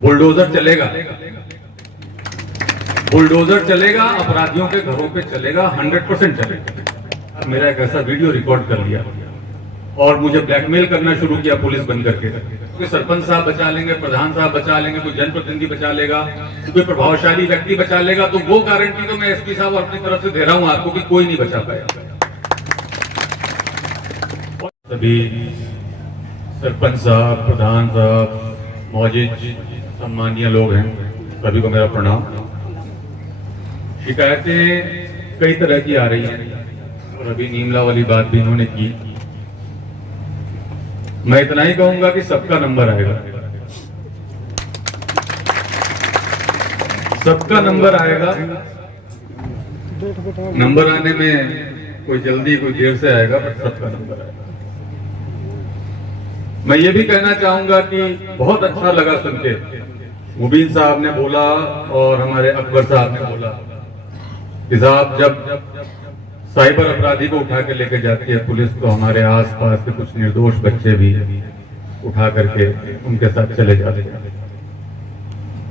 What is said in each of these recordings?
Bulldozer चलेगा, bulldozer चलेगा, अपराधियों के घरों पे चलेगा, 100% चलेगा। मेरा एक ऐसा वीडियो रिकॉर्ड कर लिया और मुझे ब्लैकमेल करना शुरू किया पुलिस बन करके कि सरपंच साहब बचा लेंगे, प्रधान साहब बचा लेंगे, कोई जनप्रतिनिधि बचा लेगा, कोई प्रभावशाली व्यक्ति बचा लेगा। तो वो गारंटी तो मैं एसपी साहब अपनी तरफ से दे रहा हूं आपको कि कोई नहीं बचा पाया। सभी सरपंच साहब, प्रधान साहब, मौजूद सम्मानीय लोग हैं, सभी को मेरा प्रणाम। शिकायतें कई तरह की आ रही हैं और अभी नीमला वाली बात भी इन्होंने की। मैं इतना ही कहूंगा कि सबका नंबर आएगा, सबका नंबर आएगा। नंबर आने में कोई जल्दी कोई देर से आएगा, पर सबका नंबर आएगा। मैं ये भी कहना चाहूंगा कि बहुत अच्छा लगा सुन के मुबीन साहब ने बोला और हमारे अकबर साहब ने बोला कि साहब जब साइबर अपराधी को उठा के लेके जाती है पुलिस, तो हमारे आसपास के कुछ निर्दोष बच्चे भी उठा करके उनके साथ चले जाते हैं।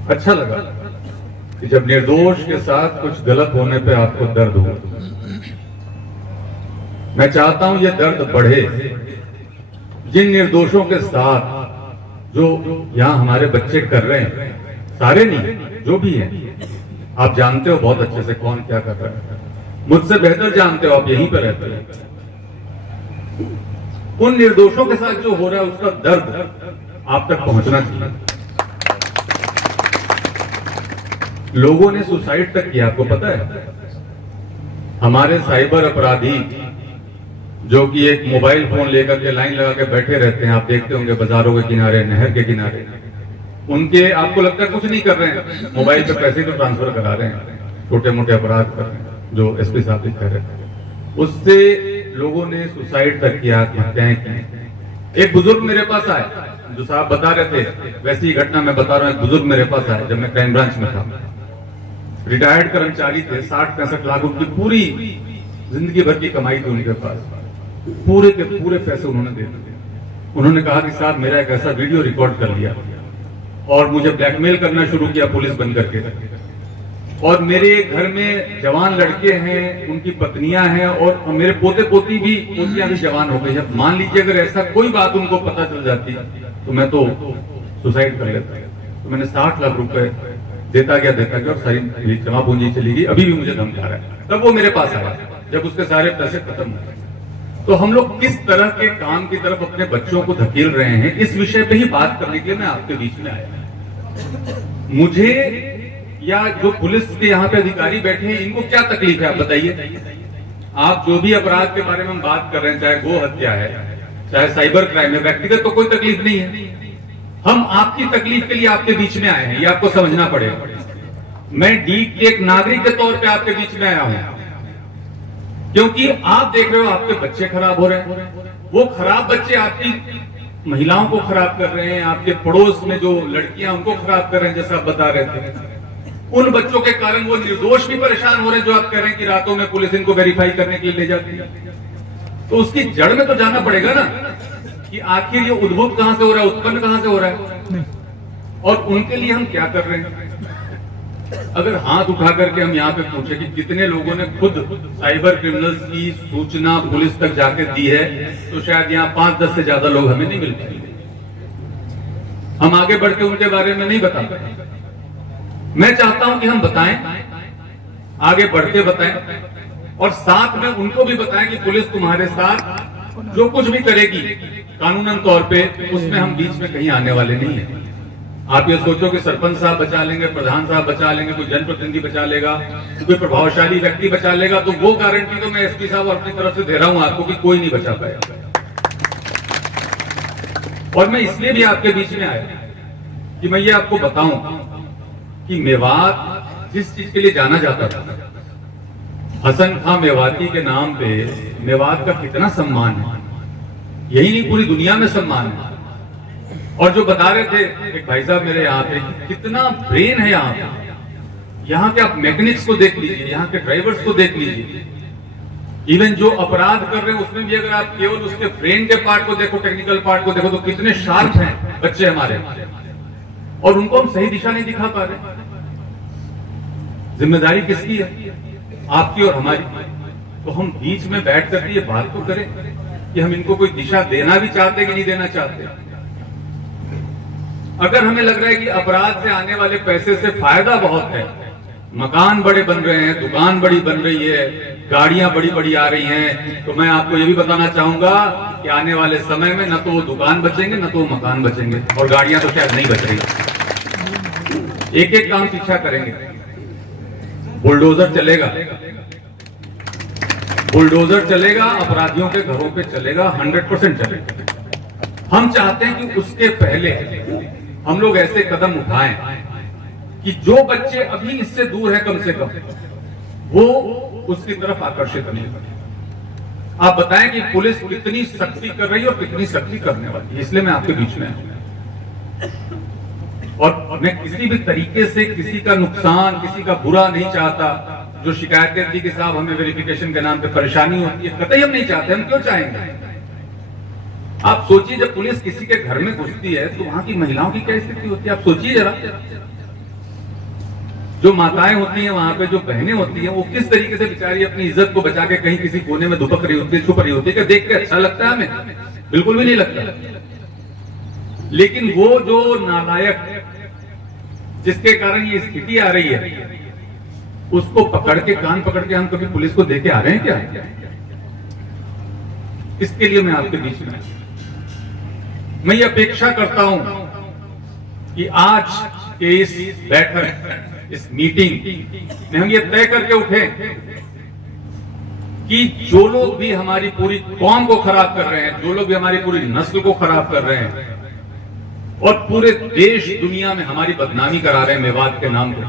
अच्छा लगा कि जब निर्दोष के साथ कुछ गलत होने पे आपको दर्द हो। मैं चाहता हूं ये दर्द बढ़े। जिन निर्दोषों के साथ जो यहां हमारे बच्चे कर रहे हैं, सारे नहीं, जो भी हैं, आप जानते हो बहुत अच्छे से कौन क्या कर रहा है, मुझसे बेहतर जानते हो, आप यहीं पर रहते हैं। उन निर्दोषों के साथ जो हो रहा है उसका दर्द आप तक पहुंचना चाहिए। लोगों ने सुसाइड तक किया, आपको पता है। हमारे साइबर अपराधी जो कि एक मोबाइल फोन लेकर के लाइन लगा के बैठे रहते हैं, आप देखते होंगे बाजारों के किनारे, नहर के किनारे, उनके आपको लगता है कुछ नहीं कर रहे हैं, मोबाइल पे पैसे तो ट्रांसफर करा रहे हैं, छोटे मोटे अपराध कर रहे हैं, जो एसपी साहब भी कह रहे हैं। उससे लोगों ने सुसाइड तक किया, आत्महत्याएं की। एक बुजुर्ग मेरे पास आए, जो साहब बता रहे थे, वैसी घटना मैं बता रहा हूं। एक बुजुर्ग मेरे पास आए जब मैं क्राइम ब्रांच में था, रिटायर्ड कर्मचारी थे, 60-65 लाख उनकी पूरी जिंदगी भर की कमाई थी उनके पास, पूरे के पूरे पैसे उन्होंने दे दिए। उन्होंने कहा कि साहब मेरा एक ऐसा वीडियो रिकॉर्ड कर लिया और मुझे ब्लैकमेल करना शुरू किया पुलिस बन करके, और मेरे घर में जवान लड़के हैं, उनकी पत्नियां हैं, और मेरे पोते पोती भी, पोतियां भी जवान हो गई है। मान लीजिए अगर ऐसा कोई बात उनको पता चल जाती तो मैं तो सुसाइड कर लेता। तो मैंने 60 लाख रुपए देता गया और सारी मेरी जमा पूंजी चली गई। अभी भी मुझे धमका रहा है। तब वो मेरे पास आया जब उसके सारे पैसे खत्म हो गए। तो हम लोग किस तरह के काम की तरफ अपने बच्चों को धकेल रहे हैं, इस विषय पे ही बात करने के लिए मैं आपके बीच में आया। मुझे या जो पुलिस के यहाँ पे अधिकारी बैठे हैं, इनको क्या तकलीफ है आप बताइए। आप जो भी अपराध के बारे में हम बात कर रहे हैं, चाहे गो हत्या है, चाहे साइबर क्राइम है, व्यक्तिगत तो कोई तकलीफ नहीं है। हम आपकी तकलीफ के लिए आपके बीच में आए हैं, ये आपको समझना पड़ेगा। मैं डी के एक नागरिक के तौर पे आपके बीच में आया हूं, क्योंकि आप देख रहे हो आपके बच्चे खराब हो रहे हैं। वो खराब बच्चे आपकी महिलाओं को खराब कर रहे हैं, आपके पड़ोस में जो लड़कियां उनको खराब कर रहे हैं, जैसा आप बता रहे थे। उन बच्चों के कारण वो निर्दोष भी परेशान हो रहे हैं, जो आप कह रहे हैं कि रातों में पुलिस इनको वेरीफाई करने के लिए ले जाती है। तो उसकी जड़ में तो जाना पड़ेगा ना, कि आखिर ये उद्भव कहां से हो रहा है, उत्पन्न कहां से हो रहा है, और उनके लिए हम क्या कर रहे हैं। अगर हाथ उठा करके हम यहाँ पे पूछे कि कितने लोगों ने खुद साइबर क्रिमिनल्स की सूचना पुलिस तक जाके दी है, तो शायद यहाँ 5-10 से ज्यादा लोग हमें नहीं मिल पाएंगे। हम आगे बढ़ के उनके बारे में नहीं बता पाए। मैं चाहता हूं कि हम बताएं, आगे बढ़ते बताएं, और साथ में उनको भी बताएं कि पुलिस तुम्हारे साथ जो कुछ भी करेगी कानूनन तौर पे, उसमें हम बीच में कहीं आने वाले नहीं है। आप ये सोचो कि सरपंच साहब बचा लेंगे, प्रधान साहब बचा लेंगे, कोई जनप्रतिनिधि बचा लेगा, कोई प्रभावशाली व्यक्ति बचा लेगा, तो वो गारंटी तो मैं एसपी साहब अपनी तरफ से दे रहा हूं आपको कि कोई नहीं बचा पाया। और मैं इसलिए भी आपके बीच में आया कि मैं ये आपको बताऊं कि मेवात जिस चीज के लिए जाना जाता था, हसन खां मेवाती के नाम पे मेवात का कितना सम्मान है, यही नहीं पूरी दुनिया में सम्मान है। और जो बता रहे थे एक भाई साहब मेरे यहाँ पे, कितना ब्रेन है यहाँ पे। यहाँ के आप मैकेनिक्स को देख लीजिए, यहाँ के ड्राइवर्स को देख लीजिए, इवन जो अपराध कर रहे हैं उसमें भी अगर आप केवल उसके ब्रेन के पार्ट को देखो, टेक्निकल पार्ट को देखो, तो कितने शार्प हैं बच्चे हमारे। और उनको हम सही दिशा नहीं दिखा पा रहे। जिम्मेदारी किसकी है? आपकी और हमारी। तो हम बीच में बैठ करके ये बात तो करें कि हम इनको कोई दिशा देना भी चाहते कि नहीं देना चाहते। अगर हमें लग रहा है कि अपराध से आने वाले पैसे से फायदा बहुत है, मकान बड़े बन रहे हैं, दुकान बड़ी बन रही है, गाड़ियां बड़ी बड़ी आ रही हैं, तो मैं आपको ये भी बताना चाहूंगा कि आने वाले समय में न तो वो दुकान बचेंगे न तो वो मकान बचेंगे, और गाड़ियां तो शायद नहीं बच रही। एक एक काम पीछा करेंगे। बुलडोजर चलेगा, बुलडोजर चलेगा, अपराधियों के घरों पे चलेगा, 100% चलेगा। हम चाहते हैं कि उसके पहले हम लोग ऐसे कदम उठाएं कि जो बच्चे अभी इससे दूर है कम से कम वो उसकी तरफ आकर्षित नहीं बने। आप बताएं कि पुलिस कितनी सख्ती कर रही है और कितनी सख्ती करने वाली है। इसलिए मैं आपके बीच में हूं और मैं किसी भी तरीके से किसी का नुकसान, किसी का बुरा नहीं चाहता। जो शिकायतें थी कि साहब हमें वेरिफिकेशन के नाम पे परेशानी होती है, कतई हम नहीं चाहते। हम क्यों चाहेंगे? आप सोचिए, जब पुलिस किसी के घर में घुसती है तो वहां की महिलाओं की क्या स्थिति होती है? आप सोचिए जरा। जो माताएं होती हैं वहां पे, जो बहनें होती हैं, वो किस तरीके से बेचारी अपनी इज्जत को बचा के कहीं किसी कोने में दुबक रही होती है, छुप रही होती है। क्या देख के अच्छा लगता है हमें? बिल्कुल भी नहीं लगता। लेकिन वो जो नालायक जिसके कारण ये स्थिति आ रही है, उसको पकड़ के, कान पकड़ के हम कभी पुलिस को देके आ रहे हैं क्या? इसके लिए मैं आपके बीच में मैं ये अपेक्षा करता हूं कि आज के इस बैठक, इस मीटिंग में हम ये तय करके उठे कि जो लोग भी हमारी पूरी कौम को खराब कर रहे हैं, जो लोग भी हमारी पूरी नस्ल को खराब कर रहे हैं और पूरे देश दुनिया में हमारी बदनामी करा रहे हैं मेवात के नाम पर,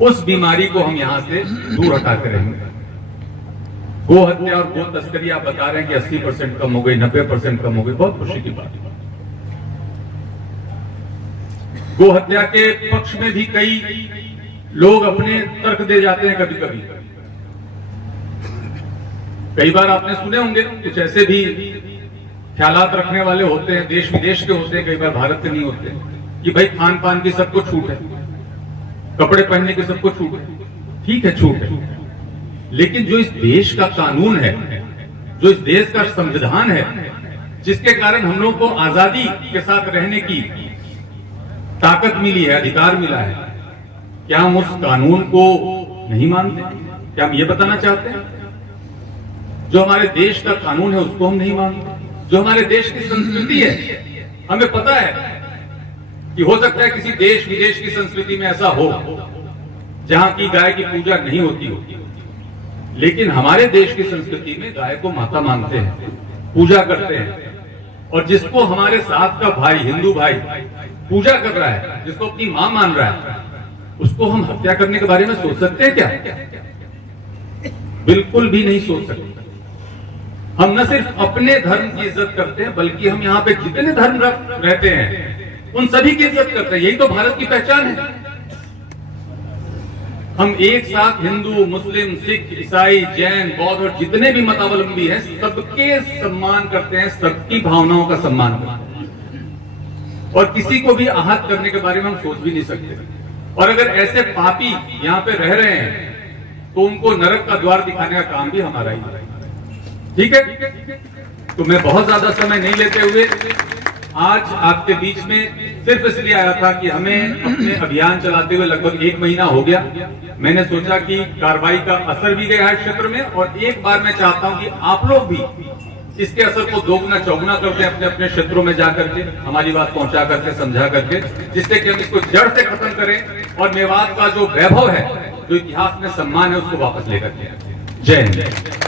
उस बीमारी को हम यहां से दूर हटा कर रहेंगे। गो हत्या और गो तस्करी आप बता रहे हैं कि 80% कम हो गई, 90% कम हो गई, बहुत खुशी की बात है। गो हत्या के पक्ष में भी कई लोग अपने तर्क दे जाते हैं। कभी कभी कई बार आपने सुने होंगे, कुछ ऐसे भी ख्यालात रखने वाले होते हैं, देश विदेश के होते हैं, कई बार भारत के नहीं होते, कि भाई खान पान की सबको छूट है, कपड़े पहनने की सबको छूट है। ठीक है, छूट है, लेकिन जो इस देश का कानून है, जो इस देश का संविधान है, जिसके कारण हम लोगों को आजादी के साथ रहने की ताकत मिली है, अधिकार मिला है, क्या हम उस कानून को नहीं मानते? क्या हम ये बताना चाहते हैं? जो हमारे देश का कानून है उसको हम नहीं मानते? जो हमारे देश की संस्कृति है, हमें पता है कि हो सकता है किसी देश विदेश की संस्कृति में ऐसा हो जहां की गाय की पूजा नहीं होती हो, लेकिन हमारे देश की संस्कृति में गाय को माता मानते हैं, पूजा करते हैं, और जिसको हमारे साथ का भाई, हिंदू भाई पूजा कर रहा है, जिसको अपनी मां मान रहा है, उसको हम हत्या करने के बारे में सोच सकते हैं क्या? बिल्कुल भी नहीं सोच सकते। हम न सिर्फ अपने धर्म की इज्जत करते हैं, बल्कि हम यहाँ पे जितने धर्म रहते हैं उन सभी की इज्जत करते हैं। यही तो भारत की पहचान है। हम एक साथ हिंदू, मुस्लिम, सिख, ईसाई, जैन, बौद्ध और जितने भी मतावलंबी हैं, सबके सम्मान करते हैं, सबकी भावनाओं का सम्मान करते हैं, और किसी को भी आहत करने के बारे में हम सोच भी नहीं सकते। और अगर ऐसे पापी यहाँ पे रह रहे हैं तो उनको नरक का द्वार दिखाने का काम भी हमारा ही है। ठीक है, तो मैं बहुत ज्यादा समय नहीं लेते हुए आज आपके बीच में सिर्फ इसलिए आया था कि हमें अपने अभियान चलाते हुए लगभग 1 महीना हो गया। मैंने सोचा कि कार्रवाई का असर भी गया है क्षेत्र में, और एक बार मैं चाहता हूं कि आप लोग भी इसके असर को दोगुना चौगुना करते हैं अपने अपने क्षेत्रों में जाकर के, हमारी बात पहुंचा करके, समझा करके, जिससे कि हम इसको जड़ से खत्म करें और मेवात का जो वैभव है, जो इतिहास में सम्मान है, उसको वापस लेकर के। जय हिंद।